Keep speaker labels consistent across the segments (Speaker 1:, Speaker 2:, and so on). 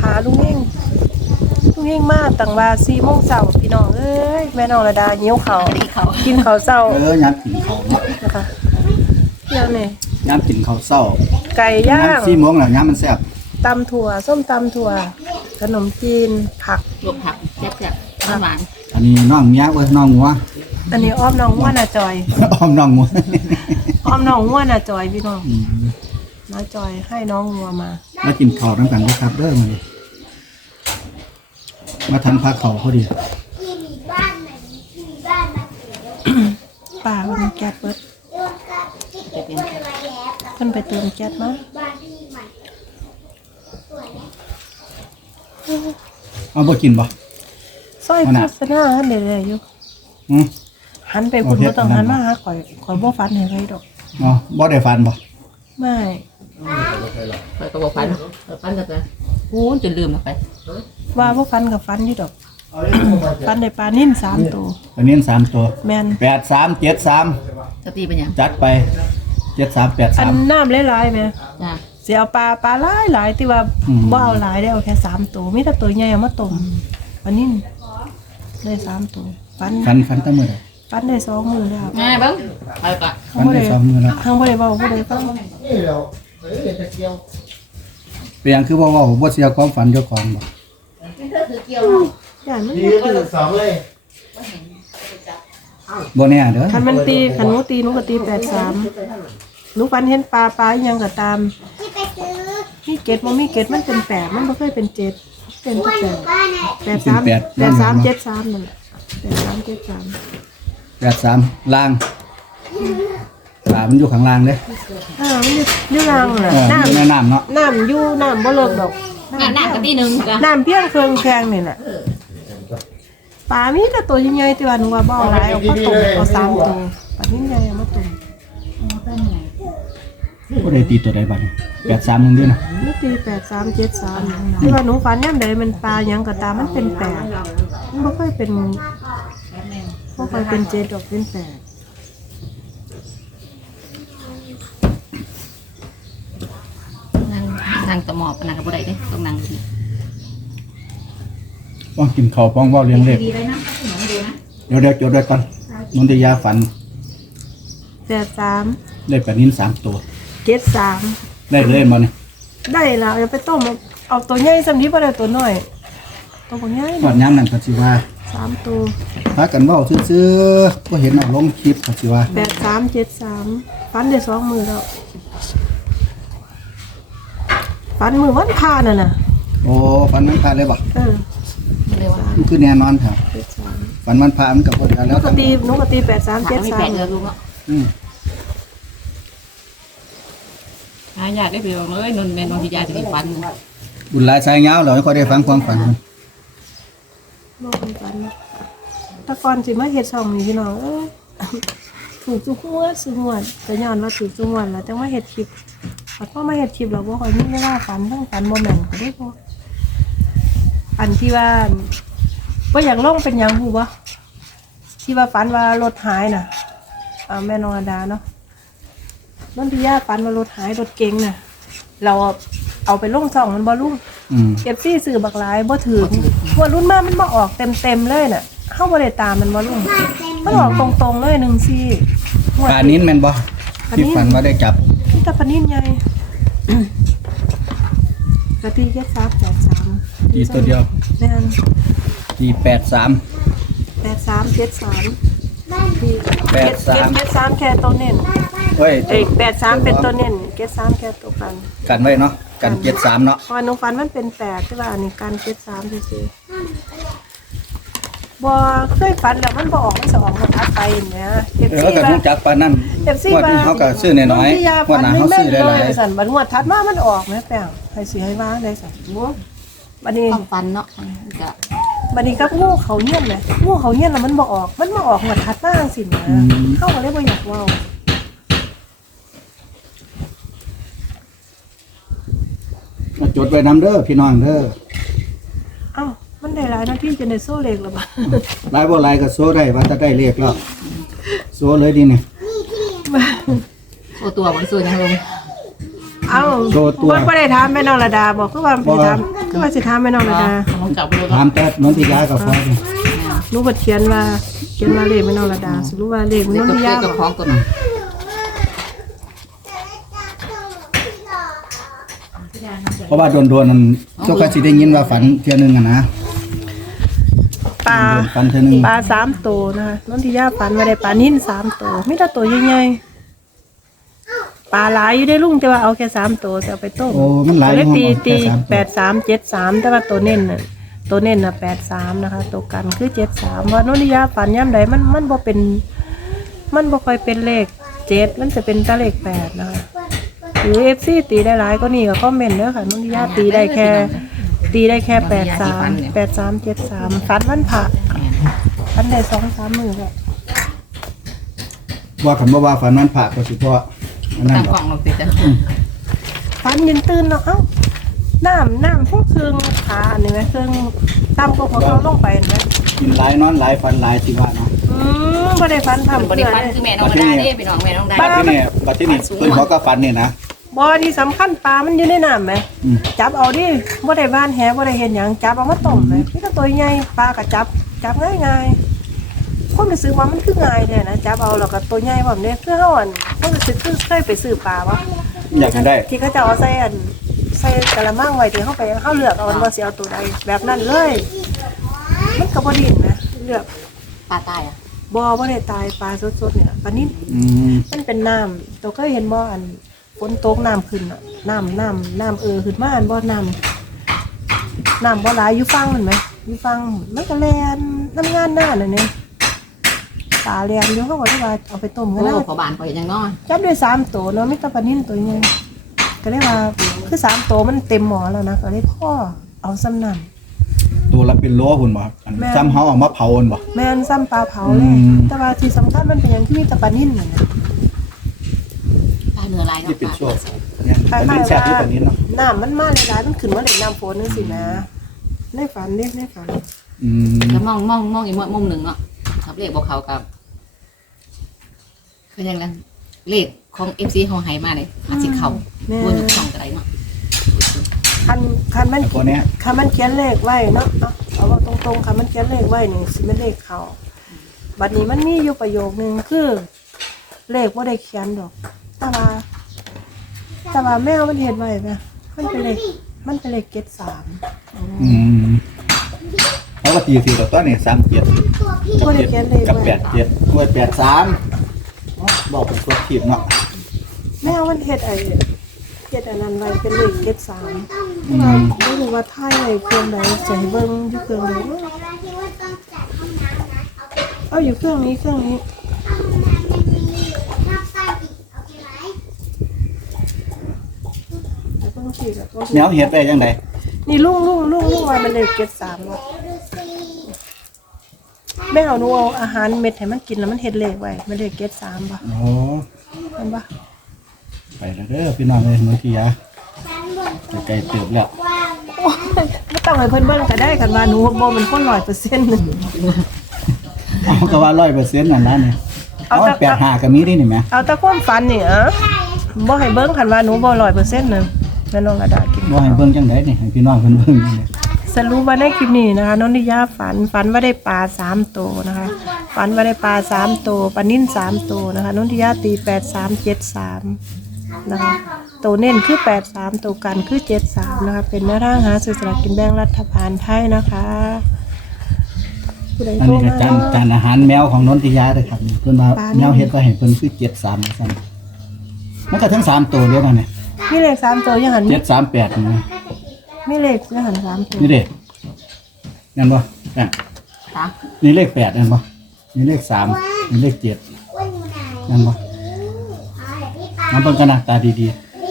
Speaker 1: หาลุงเฮงมาตั้งว่า4 โมงเช้าพี่น้องเอ้ยแม่น้องระดาหิวข้าวกินข้าวเช้า
Speaker 2: ย้ำกินข้าวเนาะ
Speaker 1: นะคะเดี๋ยวนี่
Speaker 2: ย้ำกินข้าวเช้า
Speaker 1: ไก่ย่าง
Speaker 2: 4 โมงแล้วย้ำมันแซ่บ
Speaker 1: ตำถั่วส้มตำถั่วขนมจีนผัก
Speaker 3: ลวกผักแซ่บๆหวาน
Speaker 2: อันนี้น้องเมียน้องงัว
Speaker 1: อันนี้อ้อมน้องงัวน่ะจอย
Speaker 2: อ้อมน้องงัว
Speaker 1: อ้อมน้องงัวน่ะจอยพี่น้องน้าจอยให้น้องงัวมา
Speaker 2: กินข้าวทั้งกันนะครับเด้อมาทันพาเขาพอดี
Speaker 1: ป่ามันแก๊สเบิดเพิ่นไปเติมแก๊สมา
Speaker 2: เอาบ่กินบ่
Speaker 1: ซอยโฆษณาหันเด้อยู่หันไปคุณบ่ต้องหันมาหาข่อยบ่ฟันให้ไผดอก
Speaker 2: อ๋อบ่ได้ฟันบ่
Speaker 1: ไม่
Speaker 3: ข่อยก็บ่ฟันจังได๋โอ้จนลืมแล้วไป
Speaker 1: ว่าบ่ฟันกับฟันอยู่ดอกฟันได้ปลานิ่น3ตัว
Speaker 2: ปลานิ่น3ตัว
Speaker 1: แม่น
Speaker 2: 83 73
Speaker 3: จะตีเป็นหยัง
Speaker 2: จัดไป73 83
Speaker 1: อันน้ำหลายๆแม่
Speaker 3: จ้ะ
Speaker 1: สิเอาปลาหลายที่ว่าบ่เอาหลายได้เอาแค่3ตัวมีแต่ตัวใหญ่เอามาต้มปลานิ่นได้3ตัวฟัน
Speaker 2: ตั้งมื้อใด
Speaker 1: ฟันได้2 มื้อแล้ว
Speaker 3: แม่เบิ่งไปกะ
Speaker 2: ฟันได้2 มื้อแล้ว
Speaker 1: ทางบ่ได้เว้าบ่ได้ฟัง
Speaker 2: เปลี่ยนคือบ่เว้าบ่เสียความฝันเจ้าของบ่
Speaker 1: ย่านมันคือ
Speaker 4: 2เลย
Speaker 2: บ่แน่เด้อ
Speaker 1: คันมันตีคันหนูตีหนูก็ตี83หนูฟันเห็นปลาอีหยังก็ตามมีเกตบ่มีเกตมันเป็น8มันบ่เคยเป็น7เป็น8 83 73นั่นแหละ83
Speaker 2: 83ล่างมันอยู่ข้างล่างเด้
Speaker 1: มันอยู่ล่างน่ะ
Speaker 2: น้ำเนาะ
Speaker 1: น้ำอยู่น้ำบ่เลิกดอก
Speaker 3: น้ำก็ตีนึงจ้ะ
Speaker 1: น้ำเพียงเครื่องแข็งนี่แหละปลามีแต่ตัวใหญ่ๆที่ว่าหนูว่าบ่เอาหลายเอาพอต้มเอา3ตัวปลาใหญ่ๆเอามาต้ม
Speaker 2: บ่ได้ตีตัวใดบัด83นึงเด้อนะ
Speaker 1: นี่ตี83 73ที่ว่าหนูฝันยามใดมันปลาหยังก็ตามมันเป็น8มันบ่ค่อยเป็น7ดอกเป็น8
Speaker 3: นั่งตะหมอบนั่งก็บ่ได้เด้ต้องนั่งดี
Speaker 2: ป้องกินข้าวป้องเว้าเลี้ยงเล็กเดี๋ยวจดไว้ก่อนนนทิยาฝัน
Speaker 1: 83
Speaker 2: ได้ปลานิ่น3ตัว
Speaker 1: 73
Speaker 2: ได้เลยบ่นี่
Speaker 1: ได้แล้วเอาไปต้มเอาตัวใหญ่ซำนี้บ่ได้ตัวน้อยตัวบ่ใหญ่
Speaker 2: ก่อนยามนั้นก็สิว่า
Speaker 1: 3ตัว
Speaker 2: พากันเว้าซื่อๆบ่เห็นเอาลงคลิปก็สิว่า
Speaker 1: 83 73ฟันได้2 มื้อแล้วฟันมือวันพาน่ะ
Speaker 2: โอ้ฝันมันพาเลยบ่
Speaker 3: เร็ว
Speaker 2: มันคือแน่นอนครับฝันมันพามันก็บ่ทันแล้ว
Speaker 1: ปกติหนูก็ตี83 73
Speaker 3: แล้วลูกอยากได้ไปบอกเลยนนแม่นนทิยาจะได้ฟัน
Speaker 2: บุญหลายสายยาวแล้วค่อยได้ฟังความฝัน
Speaker 1: บ่ฝันตะก่อนสิมาเฮ็ดช่องนี้พี่น้องถูกทุกหัวสุหัวแต่ย้อนว่าถูกทุกหัวแล้วจังว่าเฮ็ดคลิปพอมาเฮ็ดคลิปแล้วบ่ค่อยมีเวลาฝันทั้งฝันบ่แม่นก็ได้บ่อันที่ว่าบ่อยากลงเป็นหยังฮู้บ่ที่ว่าฝันว่ารถหายน่ะแม่นองดาเนาะนนทิยาฝันว่ารถหายรถเก๋งน่ะเราเอาไปลงช่องมันบ่ลุงFC ซื้อบักหลายบ่ถึงว่ารุ่นมามันบ่ออกเต็มเลยน่ะเฮาบ่ได้ตามมันบ่ลุงมันออกตรงๆเลย14
Speaker 2: ปลานิ่นแม่นบ่ที่ฝันว่าได้จับ
Speaker 1: นี่ตะปลานิ่นใหญ่กะตีแค่83
Speaker 2: ตีตัวเดียว
Speaker 1: แม่น
Speaker 2: ตี83
Speaker 1: 83แค่ตัวเน้น
Speaker 2: เฮ้ย
Speaker 1: 83เป็นตัวเน้น73แค่ตัวกัน
Speaker 2: ไว้เนาะกัน73เนาะ
Speaker 1: เพราะหนูฝันมันเป็น8ที่ว่าอันนี้กัน73ซื่อๆบ่เคยฝันแล้วมันบ่ออกมันสิออกมาทัดไปแหม
Speaker 2: FC ก็คงจักปานนั้นว่าเฮาก็ซื้อน้อยๆว่าหน้าเฮาซื้อหลาย
Speaker 1: ๆสั่นบัดงวดถัดมามันออกแม่แป้งให้สิให้ว่าได้สั่นบัดนี้
Speaker 3: ฟันเนาะก็
Speaker 1: บัดนี้กับงูเขาเหี้ยนแหมงูเขาเหี้ยนแล้วมันบ่ออกงวดถัดมาจังซี่นะเฮาก็เลยบ่อยากเว้า
Speaker 2: จดไว้นำเด้อพี่น้องเด้อ
Speaker 1: อ้าวมันได้หลายนาทีจนได้โซ่เลขแล้วบ่
Speaker 2: หลายบ่หลายก็โซ่ได้ว่าจะได้เลขแล้วโซ่เลยดีนี่
Speaker 3: โซ่ตัวบ่โซ่ยังลง
Speaker 1: เอ้า
Speaker 2: โชว์ตัว
Speaker 1: บ่ได้ถามแม่น้องระดาบอกคือว่าสิถามคือว่าสิถามแม่น้องระดา
Speaker 3: ลองจับไปดู
Speaker 2: ถามแต่นนทิยากับพ่อเลย
Speaker 1: หนูก็เขียนว่าเลขแม่น้องระดาสรุปว่าเลขแม่
Speaker 3: เด็ก
Speaker 1: น้อง
Speaker 3: กับ
Speaker 1: นิ
Speaker 3: เด็
Speaker 1: ยาก
Speaker 3: กับของตัวนั้น
Speaker 2: เพราะว่าโดนๆนั่นเจ้าก็สิได้ยินว่าฝันเที่ยนึงอ่ะนะ
Speaker 1: ปลา
Speaker 2: โดนฝันเที่ยนึง
Speaker 1: ปลา3ตัวนะคะนนทิยาฝันว่าได้ปลานิ่น3ตัวมีแต่ตัวใหญ่ๆปลาหลายอยู่ได้ลุงแต่ว่าเอาแค่3ตัวจะเอาไปต้ม
Speaker 2: โอ้มันหลาย
Speaker 1: ก็เลย
Speaker 2: ห้อง
Speaker 1: ตี
Speaker 2: แค่สามตัว
Speaker 1: 8373แต่ว่าตัวเน้นน่ะ83นะคะตัวกันคือ73ว่านนทิยาฝันย่ำใดมันบ่เป็นมันบ่ค่อยเป็นเลข7มันจะเป็นแต่เลข8นะคะหรือ FC ตีได้หลายก็นี่ก็คอมเมนต์เด้อค่ะนนทิยาตีได้แค่83 73ฝันวันพระฝันได้2-3มื้อแล้ว
Speaker 2: ว่าคำว่าฝันนั้นผ่าก็สิเพราะอันนั้น
Speaker 3: ตั้ง
Speaker 2: ด
Speaker 3: ก
Speaker 2: อ
Speaker 3: ล่อก งเราปิดจ้ะ
Speaker 1: ฝันยืนตื่นเนาะเอ้าน้ำพวกเครื่องขาอันนี้ไหมเครื่องตำก็พอเขาลงไปเห็นไหม
Speaker 2: กินหลายนอนหลายฝันหลายสิว่าเนาะ
Speaker 1: บ่ได้ฝันทำ
Speaker 3: บริฟันคือแม่น้องได้เด้พี่น้องแม่น้องได้
Speaker 2: บัดที่นี่เพิ่นเขาก็ฝันนี่นะ
Speaker 1: บ่ที่สำคัญปลามันอยู่ในน้ำไหม
Speaker 2: อืม
Speaker 1: จับเอาดิบ่ได้บ้านแหบ่ได้เห็นหยังจับเอามาต้มไหมพี่ก็ตัวใหญ่ปลาก็จับง่ายๆคนไปซื้อมามันคือง่ายแท้นะจับเอาแล้วก็ตัวใหญ่แบบนี้คือเฮาอันคนไปซื้อคือเคยไปซื้อปลาบ่
Speaker 2: อยากให้ได้
Speaker 1: ที่เขาจะเอาใส่กะละมังไว้ที่เฮาไปเฮาเลือกเอาว่าสิเอาตัวใดแบบนั้นเลย มันก็บ่ดิ้นนะเลือก
Speaker 3: ปลาตายอ่ะ
Speaker 1: บ่ได้ตายปลาสดๆเนี่ยปลานิ่ม
Speaker 2: อืม
Speaker 1: มันเป็นน้ำตัวเคยเห็นบ่อันฝนตกน้ำขึ้นอ่ะน้ำขึ้นมาอันบ่น้ำบ่หลายอยู่ฟังมันไหมอยู่ฟังมันก็แล่นน้ำงานหน้าน่ะเนี่ยตาแล่นอยู่เขาก็ได้ว่าเอาไปต้มกัน
Speaker 3: โอ้
Speaker 1: นะ
Speaker 3: ขอบานขออย่างน้อย
Speaker 1: จับได้3ตัวเนาะมีแต่ปลานิ่มตัวใหญ่ก็เลยว่าคือ3ตัวมันเต็มหม้อแล้วนะก็เลยพ่อเอาซ้ำนั่น
Speaker 2: ตัวละเป็นโลพุ่นบ่อัน
Speaker 1: แม่
Speaker 2: ซ้ำเฮาเอามาเผาพุ่นบ่
Speaker 1: แม่นซ้ำปลาเผาเลย
Speaker 2: อืม
Speaker 1: แต่ว่าที่สำคัญมันเป็นอย่างที่มีแต่ปลานิ่มนั่นน่ะ
Speaker 3: ปลาเนื้อลาย
Speaker 2: ที่
Speaker 3: เนาะ
Speaker 2: เป็นช่วงเนี่ยตอนนี้แซ่บที่ตอนนี้เนาะ
Speaker 1: น้ำมันมาหลายๆมันขึ้นมาเลยน้ำฝนนึงสินะในฝันในฝัน
Speaker 2: อืม
Speaker 3: แล้วมองอีกมุมหนึ่งเนาะครับเลขบอกเขากับคือยังไงเลขของ FC เฮาให้มาเลยอาจสิเข้า
Speaker 1: แม่
Speaker 3: บนช่องอะไรเนาะ
Speaker 1: คันมัน
Speaker 2: แต่พวกเนี้ย
Speaker 1: เขียนเลขไว้เนาะเอาว่าตรงๆคันมันเขียนเลขไว้นี่สิเป็นเลขเขาบัดนี้มันมีอยู่ประโยคนึงคือ เลขบ่ได้เขียนดอกแต่ว่าแมวมันเฮ็ดไว้นะมันเป็นเลข73
Speaker 2: อืมเขาก็ตีสี่กับตัวนี่37
Speaker 1: บ่ได้เขียนเลข
Speaker 2: กับ
Speaker 1: ไว้
Speaker 2: 87ด้วย83บอกเป็นตัวขีดเนาะ
Speaker 1: แมวมันเฮ็ดอันนั้นไว้เป็นเลข73
Speaker 2: อืม
Speaker 1: ไม่รู้ว่าถ่ายไว้เครื่องใดใส่เบิ่งอยู่เครื่องใดเนาะเอาอยู่เครื่องนี้แล้วเบิ่งสิแบบว่า
Speaker 2: แนวเฮ็ดได้จังได
Speaker 1: นี่ลุงว่ามันเลย73ว่ะแม่เอาหนูเอาอาหารเม็ดให้มันกินแล้วมันเฮ็ดเลขไว้มันเลข73ป่ะ
Speaker 2: โอ้
Speaker 1: เห็นป่ะ
Speaker 2: ไปแล้วเด้อพี่น้องเอ้ยมื้อที่ยาไกลเติบแล้ว
Speaker 1: โอ้ยไม่ต้องให้เพิ่นเบิ่งก็ได้คันว่าหนูบ่มันคน100%นึง
Speaker 2: เอาก็ว่า100%นั่นล่ะนี่เอา85ก็มีนี่นี่แหม
Speaker 1: เอาแต่ความฝันนี่บ่ให้เบิ่งคันว่าหนูบ่100%นึงแม่น้องกระดากิน
Speaker 2: บ่ให้เบิ่งจังไดนี่ให้พี่น้องเพิ่นเบิ่งจังได๋
Speaker 1: สรุปว่าในคลิปนี้นะคะน้องนิยาฝันว่าได้ปลา3ตัวนะคะฝันว่าได้ปลา3ตัวปลานิ่น3ตัวนะคะน้องนิยาตี8373นะคะตัวเน้นคือ83ตัวกันคือ73นะคะเป็นแนวทางหาซื้อสลากกินแบ่งรัฐบาลไทยนะคะผู้ใด
Speaker 2: อัน
Speaker 1: โทร
Speaker 2: นี้ก็
Speaker 1: มา
Speaker 2: จานอาหารแมวของนนทิยาเด้อครับเพิ่นว่าแมวเฮ็ดไว้ให้เพิ่นคือ73ว่าซั่นมันก็ทั้ง3ตัวเลยนะเนี่ย
Speaker 1: มีเลข3ตัวยังหัน
Speaker 2: 738นี่นะ
Speaker 1: มีเลขยังหัน3ตัว
Speaker 2: นี่เด้นั่นบ่อ่ะ
Speaker 3: ค่ะ
Speaker 2: นี่เลข8นั่นบ่นี่เลข3นี่เลข7นั่นบ่มันเบิ่งกันนะตาดี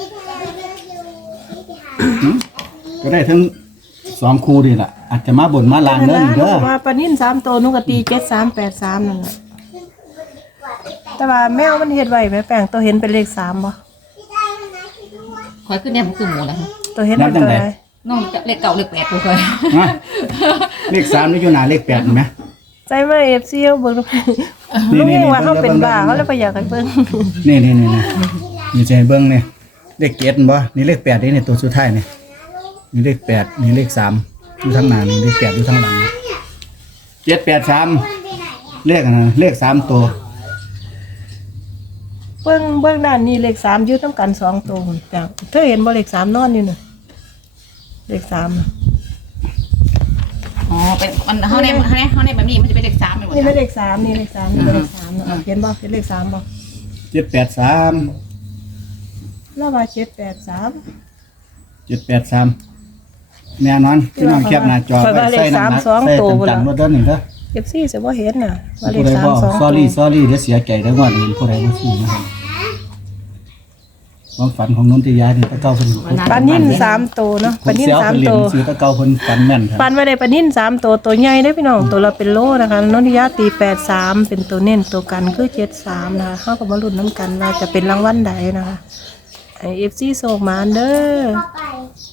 Speaker 2: ๆก็ได้ทั้ง2คู่นี่ล่ะอาจจะมาบนมาล่างเด้อนี่เด้อ
Speaker 1: ว่าปลานิ่น3ตัวหนูก็ตี7383นั่นแหละแต่ว่าแมวมันเฮ็ดไว้แม่แป้งตัวเห็นเป็นเลข3บ่
Speaker 3: คอยขึ้นเนี่ยมันคือหมูแล้ว
Speaker 1: ตัวเห็นเป็นตัวอะไร
Speaker 3: น้องเลขเก่าเลข8ตัวคอย
Speaker 2: ฮะเลข3นี่อยู่หน้าเลข8เห็นไหม
Speaker 1: ใจมา FC เอาเบิ่งดูลุงยังว่าเขาเป็นบ้าเขาเลยบ่อยากให้เบิ่ง
Speaker 2: นี่นี่ใจเบิ้งเนี่ยเลขเจ็ดบ่นี่เลข8นี่ตัวสุดท้ายนี่นี่เลข8นี่เลข3อยู่ทางหน้านี่เลข8อยู่ทางหลัง783เลขอันนั้นเลข3ตัว
Speaker 1: เบื้องด้านนี้เลข3อยู่ต้องกัน2ตัวจ้ะเธอเห็นบ่เลข3นอนอยู่น่ะเลข3น่ะ
Speaker 3: อ๋อเป็นเฮาในแบบนี้มันจะเป็นเลข3ไปหมด
Speaker 1: นี่เป็นเลข3นี่เลข3นี่เป็นเลข3น่ะเห็นบ่เป็นเลข3บ่
Speaker 2: 783
Speaker 1: แล้วว่า783
Speaker 2: แน่นอนพี่น้องแคปหน้าจอไปใส่น้ำหนักใส่จังๆรถเด้อนี่เด้อ
Speaker 1: FC สิบ่เห็นน่ะว่าเล
Speaker 2: ผู้
Speaker 1: ข
Speaker 2: ใดบอก
Speaker 1: 3 2
Speaker 2: ซอรี่เดี๋ยวเสียใจทั้งวันเห็นผู้ใดบ่ซื้อนะครับความฝันของนนทิยานี่ตะเก้าเพิ่น
Speaker 1: ปลานิ่น3ตัวเนาะปลานิ่น3ตัว
Speaker 2: ซื้อตะเก้าเพิ่นฝันแม่นครับ
Speaker 1: ปันไว้ได้ปลานิ่น3ตัวตัวใหญ่ได้อพี่น้องตัวละเป็นโลนะคะนนทิยาตี83เป็นตัวเน้นตัวกันคือ73นะคะเฮาก็มาลุ้นนํกันว่าจะเป็นรางวัลใดนะคะไอ้ FC โศกหมานเด้อ